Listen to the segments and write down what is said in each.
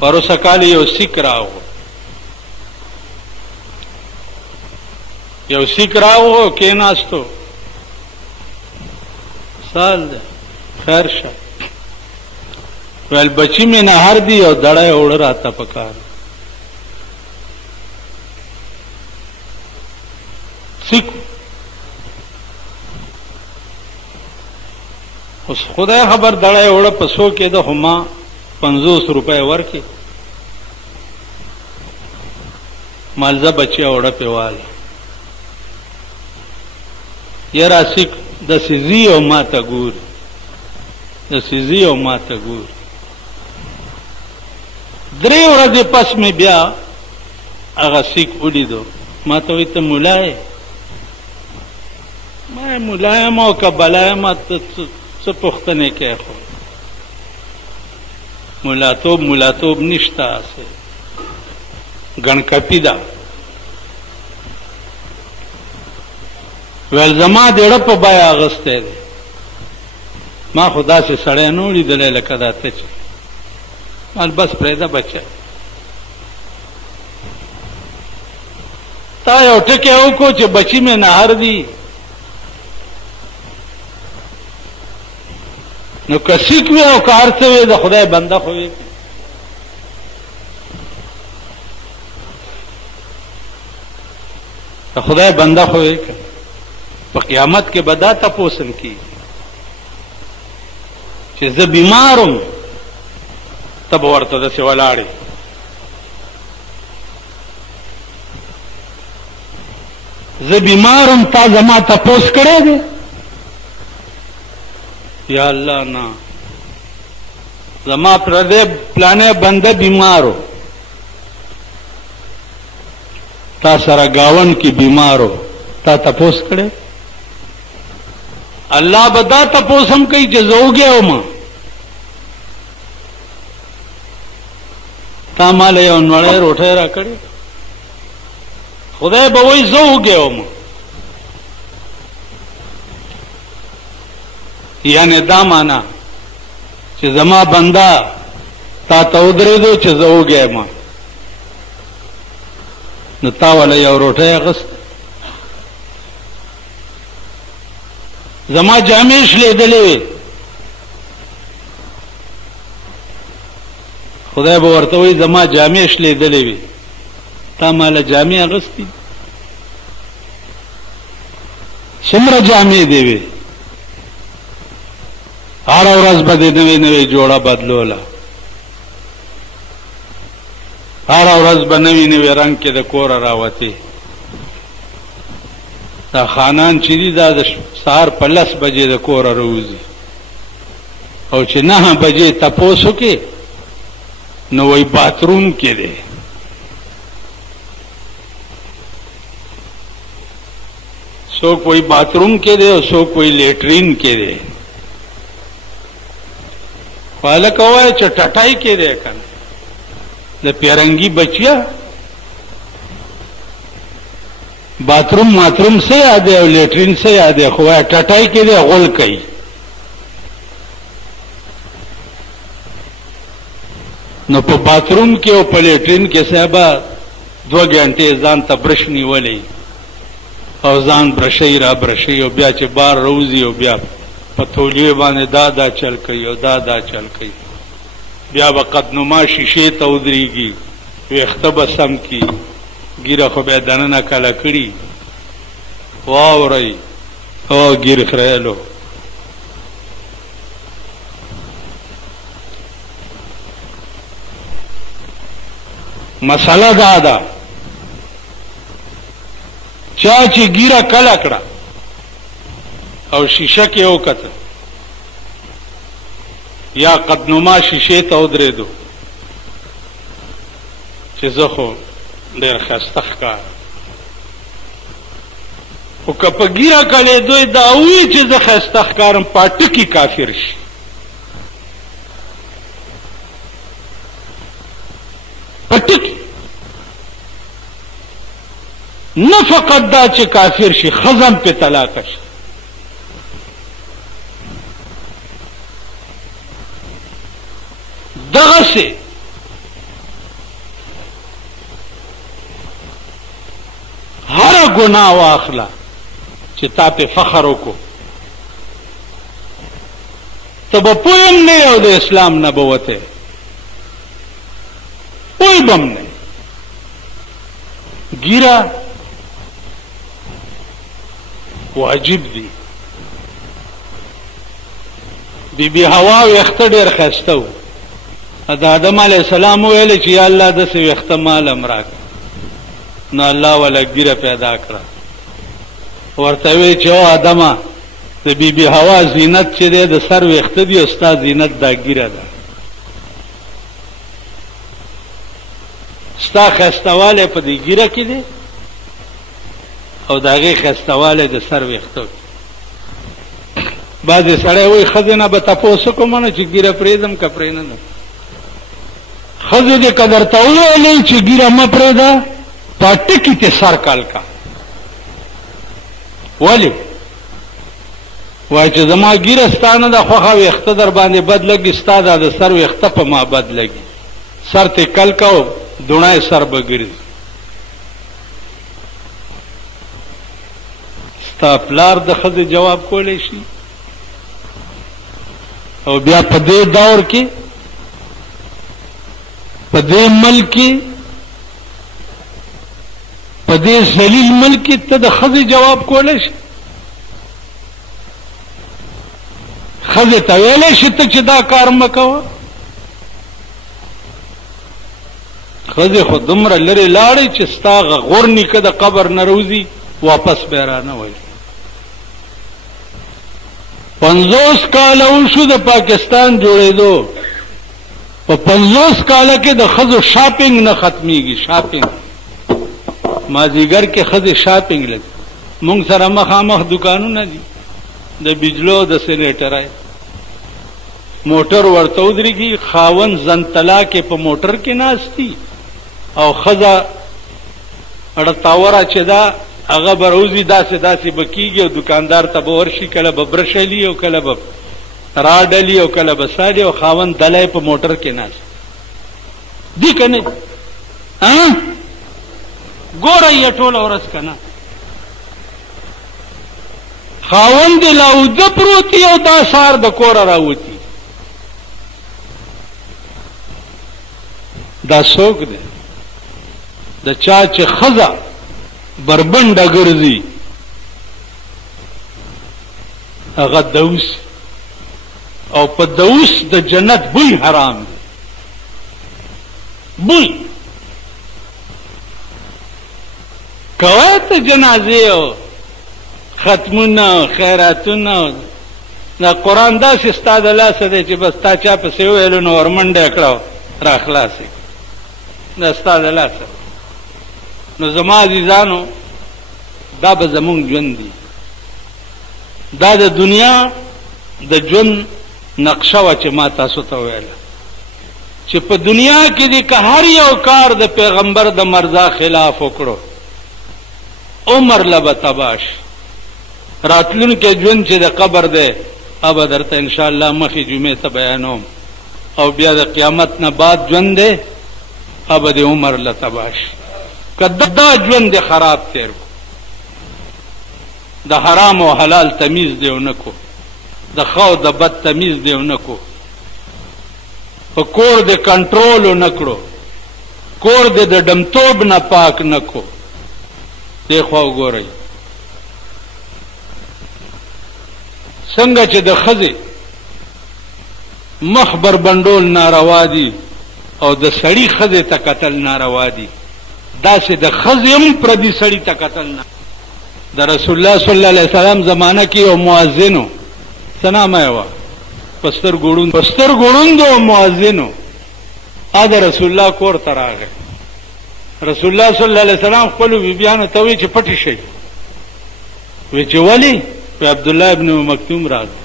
پروسه کال یو سیک راغو، یو سیک راغو کېناستو، سال دی خیر شه ویل بچی مې نهر دی او دړی اوړه راته پکار سیک. اوس خدای خبر دړی اوړه په څو کې ده، خو ما 50 روپۍ ورکې مالزه بچی اوړه پې واله یاره سیک د سیزي او ما ته ګوري، د سیزي او ما ته ګوري. 3 ورځې پس مې بیا هغه سیک ولیدو، ما ته وایي ته ملا یې؟ ما ملا یم او که بلا یم ته څه پوښتنې کوې؟ خو ملاتوب نشته، ګڼکپي ده. ویل زما دیړه په بیه اغستی دی، ما خو داسې سړی نه و لیدلی لکه دا ته چې مال بس پرېږده بچه. تا یو ټکی وکړو چې بچی مې نهر دی، نو که سیک وی او که هر څه وی د خدای بنده خو وی، د خدای بنده خو وی. په قیامت کې به دا تپوس هم کېږي چې زه بیمارم ته به ورته داسې ولاړې، زه بیمارم تا زما تپوس کړی دی؟ یا الله نه، زما پردی پلانې بنده بیمارو، تا سره گاون کې بیمارو، تا تپوس کړی؟ الله به دا تپوس هم کوي چې زه وږی وم، تا مال یو نوړی روټۍ را کړې، خدای به وایي زه وږی وم. یعنی دا معنا چې زما بنده تا ته ودرېدو چې زه وږی یم، نو تا وله یو روټۍ اخیست، زما جامې شلېدلې وې، خدای به ورته وایي زما جامې شلېدلې وې، تا ماله جامې اغوستې؟ څومره جامې دې وې؟ هره ورځ به دې نوې نوې جوړه بدلوله، هره ورځ به نوې نوې رنګ کې د کوره راوتې. دا خانان چې دي دا د سهار په 10 بجې د کوره راوځي، او چې 9 بجې تپوس وکړې نو وایي باتروم کې دی. څوک وایي باتروم کې دی او څوک وایي لیټرین کې دی. خو هلکه ووایه چې ټټای کې دی که نه، د پیرنګي بچیا باتروم ماتروم سے یاد ہے اور لیٹرین سے یاد ہے، خواہ ٹٹائی کے دے غل کئی. نو په باتروم کې او په لیټرین کې صاحبه 2 غنټې ځان ته برش نیولی او ځان برشي را برشي، او بیا چې بار روزي او بیا په تولیه باندې دا چل کوي او دا چل کوي، بیا به قدنما شیشې ته ودرېږي، ویښته به سم کی، ګیره خو بیا دننه کله کړي، واورئ او ګیر خریلو. مسله دا ده چا چې ګیره کله کړه او شیشه کې وکتل یا قدنما شیشې ته ودرېدو چې زه خو ډېر ښایسته ښکارم، خو که په ګیره کلیدو دا ووایي چې زه ښایسته ښکارم، په ټکي کافر شي. په ټکي نه فقط دا چې کافر شي، ښځه پې طلاقه شي. دغسې ګناه واخله چې تا په فخر وکړو. ته به پوه هم نه یې او د اسلام نه به وتې، پوه به هم نه. ګیره واجب دی. بی بی حوا ویخته ډېر ښایسته و. د آدم علیه السلام وویل چې یا الله داسې ویښته مال هم راکړه. نو الله والا ګیره پیدا کړه. ورته وی چې او آدمه د بی بی حوا زینت چې دی د سر ویښته دي او ستا زینت دا ګیره ده. ستا ښایستهوالی په دې ګیره کې دی او د هغې ښایستهوالی د سر ویښته. بعضې سړی وایي ښځې نه به تپوس وکړم نه چې ګیره پرېږدم که پرېنږدم. ښځې دې که درته وویلې چې ګیره مه پرېږده په ټکي کې سر کال کا. ولې؟ وایي چې زما ګیره ستا نه ده خوښه، ویښته در باندې بد لګي، ستا دا د سر ویښته په ما بد لګي. سر ته کل کو دونای سر به ګرځي. ستا پلار د ښځې جواب کولی شي؟ او بیا په دې دور کې په دې ملک کې په دې ذلیل ملک کې ته د ښځې جواب کولی شي؟ ښځې ته ویلی شي ته چې دا کار مه کوه؟ ښځې خو دومره لرې لاړې چې ستا غور نیکه د قبر نه روځي واپس به رانه وایي. 50 کاله وشو د پاکستان جوړېدو، په 50 کاله کې د ښځو شاپینګ نه ختمیږي. شاپینګ مازدیګر کې ښځې شاپینګ لګي. مونږ سره مخامخ دکانونه دي د بجلو د سینیټرای. موټر ورته ودرېږي، خاوند زنتلا کې په موټر کې ناستی او ښځه اړتاوره چې دا هغه به روزي داسې داسې به کېږي او دکاندار ته به ورشي، کله به برشلي او کله به راډلي او کله به سالي او خاوند دلی په موټر کې ناست دي که نه؟ ګوره یې ټوله ورځ که نه خاوند یې لا اوده پروت او دا سهار د کوره راوتي. دا څوک دی؟ د چا چې ښځه بربنډه ګرځي هغه دوس، او په دوس د جنت بوی حرام دی. بوی کوه ته جنازې او ختمونه او خیراتونه. دا قرآن داسې ستا د لاسه دی چې بس تا چا پسې وویلو نو ورمنډه یې کړه را خلاصې. دا ستا د لاسه. نو زما عزیزانو دا به زمونږ ژوند دی. دا د دنیا د ژوند نقشه وه چې ما تاسو ته ویله چې په دنیا کې دی که هر یو کار د پیغمبر د مرضا خلاف وکړو عمر له به تباه شي. راتلونکی ژوند چې د قبر دی هغه به درته انشاءالله مخې جمعې ته بیانوم، او بیا د قیامت نه بعد ژوند دی هغه به د عمر له تباه شي. که دا ژوند دی خراب تیر کو، د حرام او حلال تمیز دی ونه کو، د ښه او د بد تمیز دی ونه کو، په کور د کنټرول ونه کړو، کور د ډمتوب نه پاک نه کو. دی خوا وګورئ څنګه چې د ښځې مخ بربنډول ناروا دي او د سړي ښځې ته کتل ناروا دي، داسې د ښځې هم پردي سړي ته کتل نه. د رسول الله صلی الله علیه وسلم زمانه کې یو مؤذن و، څه نامه یې وه؟ پستر ګوړوند و مؤذن و. د رسول الله کور ته راغی. رسول الله صلی الله علیه وسلم خپلو بیبیانو ته وایي چې پټې شئ. وی چې ولې؟ وی عبدالله ابن مکتوم راغی.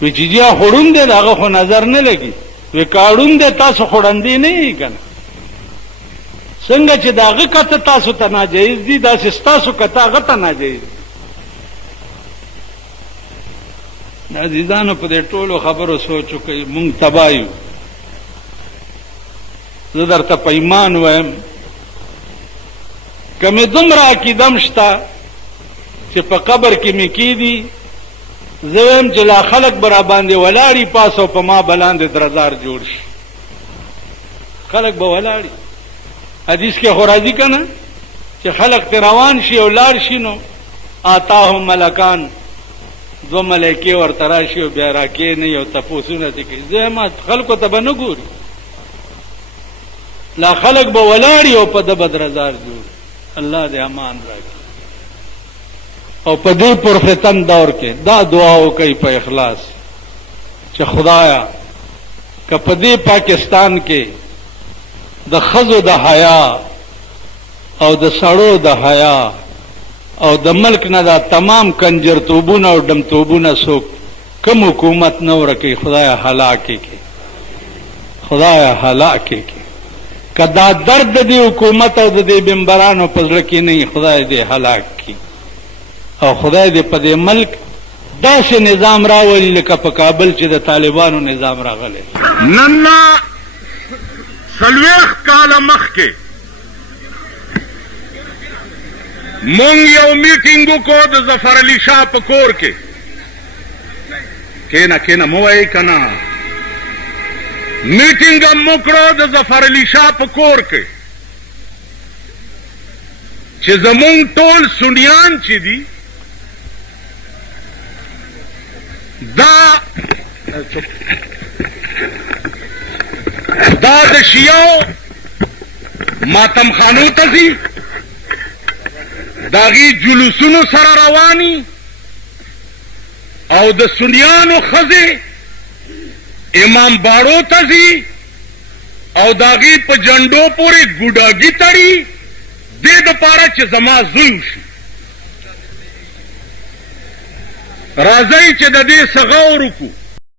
وی چې جی خوړون دی د هغه خو نظر نه لګي. وی کاړون دی تاسو خوړندې نه یې که نه؟ څنګه چې د هغه کته تاسو ته ناجایز دي داسې ستاسو کته هغه ته ناجایز دي. عزیزانو په دې ټولو خبرو سوچ وکئ، مونږ تباه یو. زه درته په ایمان وایم که مې دومره عقیدم شته چې په قبر کې مې کیدي، زه وایم چې لا خلک به را باندې ولاړي پاس او په ما بلاندې درزار جوړ شي، خلک به ولاړي. حدیث کې خو راځي که نه چې خلق ته روان شي او لاړ شي نو آتاهم ملکان، دو ملایکې ورته راشي او بیا راکېنئ او تپوسونه ترې کوي. زه وایم خلکو ته به نه ګوري، لا خلق به ولاړي او په ده به درزار جوړ. الله دې امان راکړي. او په دې پرفتن دور کې دا دعا وکړئ په اخلاص چې خدایا که په دې پاکستان کې د ښځو د حیا او د سړو د حیا او د ملک نه دا تمام کنجرتوبونه او ډمتوبونه څوک کم حکومت نه ورکوي، خدایا هلاکې کې، خدایا هلاکې کې. که دا درد د دې حکومت او د دې بمبرانو په زړه کې نه، خدای دې هلاک کړي او خدای دې په دې ملک داسې نظام راولي لکه په کابل چې د طالبانو نظام راغلی. نن نه 40 کاله مخکې مونږ یو میټینګ وکړو د ظفر علي شاه په کور کې. کېنه مو وایئ که نه، میټینګ هم وکړو د ظفر علي شاه په کور کې چې زمونږ ټول سنیان چې دي دا د شیعو ماتم خانو ته ځي، د هغې جلوسونو سره رواني او د سنیانو ښځې امام باړو ته ځي او د هغې په جنډو پورې ګوډاګي تړي، دې دپاره چې زما زوی وشي. راځئ چې د دې څه غور وکړو.